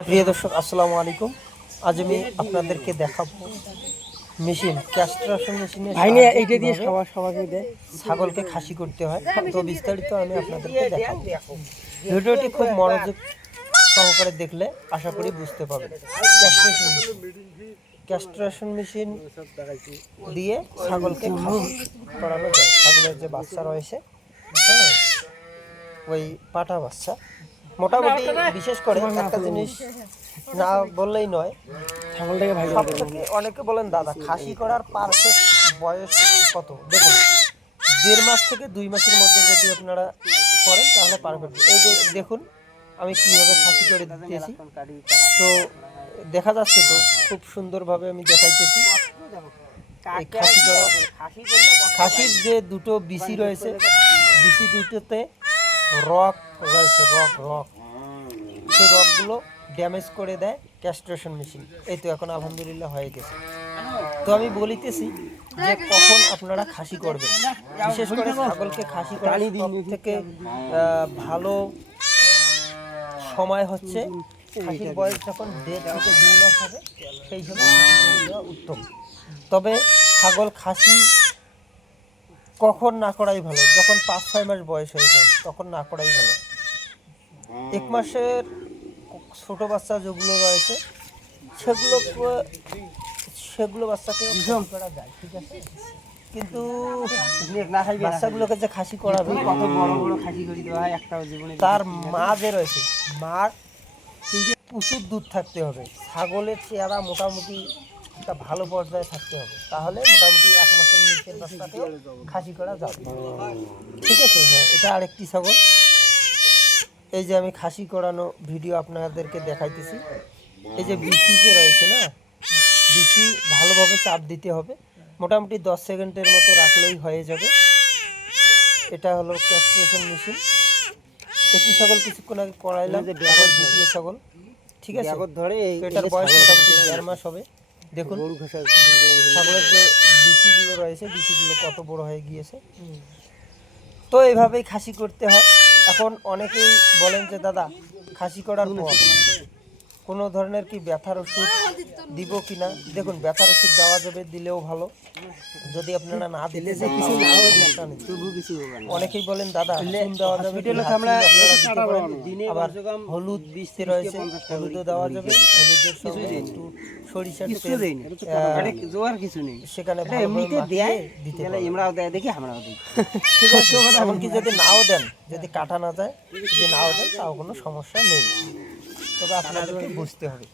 প্রিয় দর্শক আসসালামু আলাইকুম। আজ আমি আপনাদেরকে দেখাবো মেশিন ক্যাস্ট্রাশন মেশিনে ভাইনি এইটা দিয়ে সবার সবাইকে দেয়। ছাগলকে খাসি করতে হয়। তো বিস্তারিত আমি আপনাদেরকে দেখাবো। ভিডিওটি খুব মনোযোগ সহকারে দেখলে আশা করি বুঝতে পারবেন। ক্যাস্ট্রেশন ক্যাস্ট্রেশন মেশিন দিয়ে ছাগলকে খাসি করানো যায়। ছাগলের যে বাচ্চা রয়েছে হ্যাঁ ওই পাটা বাচ্চা মোটামুটি বিশেষ করে একটা জিনিস না বললেই নয়। ছাগলটাকে ভাই সব থেকে অনেকে বলেন দাদা খাসি করার পারফেক্ট বয়স কত? দেখুন দেড় মাস থেকে দুই মাসের মধ্যে যদি আপনারা করেন তাহলে পারফেক্ট এই যে দেখুন আমি কীভাবে খাসি করে দিতেছি। তো দেখা যাচ্ছে তো খুব সুন্দরভাবে আমি দেখাইতেছি। খাসি করা খাসির যে দুটো বিসি রয়েছে বিসি দুটোতে রক রয়েছে রক রক সেই রকগুলো ড্যামেজ করে দেয় ক্যাস্ট্রেশন মেশিন এই তো এখন আলহামদুলিল্লাহ হয়ে গেছে। তো আমি বলিতেছি যে কখন আপনারা খাসি করবেন? বিশেষ করে ছাগলকে খাসি করার থেকে ভালো সময় হচ্ছে খাসির বয়স যখন দেড় থেকে দুই মাস হবে সেই সময় উত্তম। তবে ছাগল খাসি কখন না করাই ভালো? যখন পাঁচ ছয় মাস বয়স হয়ে যায় তখন না করাই ভালো। এক মাসের ছোট বাচ্চা যেগুলো রয়েছে সেগুলো সেগুলো বাচ্চাকে করা। যায় ঠিক আছে? কিন্তু বাচ্চাগুলোকে যে খাসি করাবে কত বড় বড় খাসি করে দেওয়া হয় একটাও জীবনে তার মা যে রয়েছে মার প্রচুর দুধ থাকতে হবে ছাগলের চেহারা মোটামুটি একটা ভালো পর্যায়ে থাকতে হবে তাহলে মোটামুটি এক মাসের নিচের বাচ্চাকে খাসি করা যাবে। ঠিক আছে? হ্যাঁ এটা আরেকটি ছাগল। এই যে আমি খাসি করানো ভিডিও আপনাদেরকে দেখাইতেছি। এই যে বিসি যে রয়েছে না বিসি ভালোভাবে চাপ দিতে হবে। মোটামুটি দশ সেকেন্ডের মতো রাখলেই হয়ে যাবে। এটা হলো ক্যাস্ট্রেশন মেশিন। একটি ছাগল কিছুক্ষণ আগে করাইলাম যে এখন দ্বিতীয় ছাগল। ঠিক আছে? ব্যাগত ধরে এটার বয়স মোটামুটি দেড় মাস হবে। দেখুন ছাগলের যে বিচিগুলো রয়েছে বিচিগুলো কত বড় হয়ে গিয়েছে। তো এইভাবেই খাসি করতে হয়। এখন অনেকেই বলেন যে দাদা খাসি করার পর কোনো ধরনের কি ব্যথার ওষুধ দিব কি না দেখুন ব্যথার ওষুধ দেওয়া যাবে দিলেও ভালো। যদি আপনারা না দিলে অনেকেই বলেন দাদা দেওয়া যাবে আবার হলুদ বীজতে রয়েছে হলুদও দেওয়া যাবে হলুদের সঙ্গে একটু সরিষার কিছু জোয়ার নেই। সেখানে এটা ভালোভাবে এমনিতে মাখিয়ে দেয়? দিতে আমরাও দেয় দেখি আমরাও দিই। ঠিক আছে এমনকি যদি নাও দেন যদি কাটা না যায় যদি নাও দেন তাও কোনো সমস্যা নেই। তবে আপনাদেরকে বুঝতে হবে।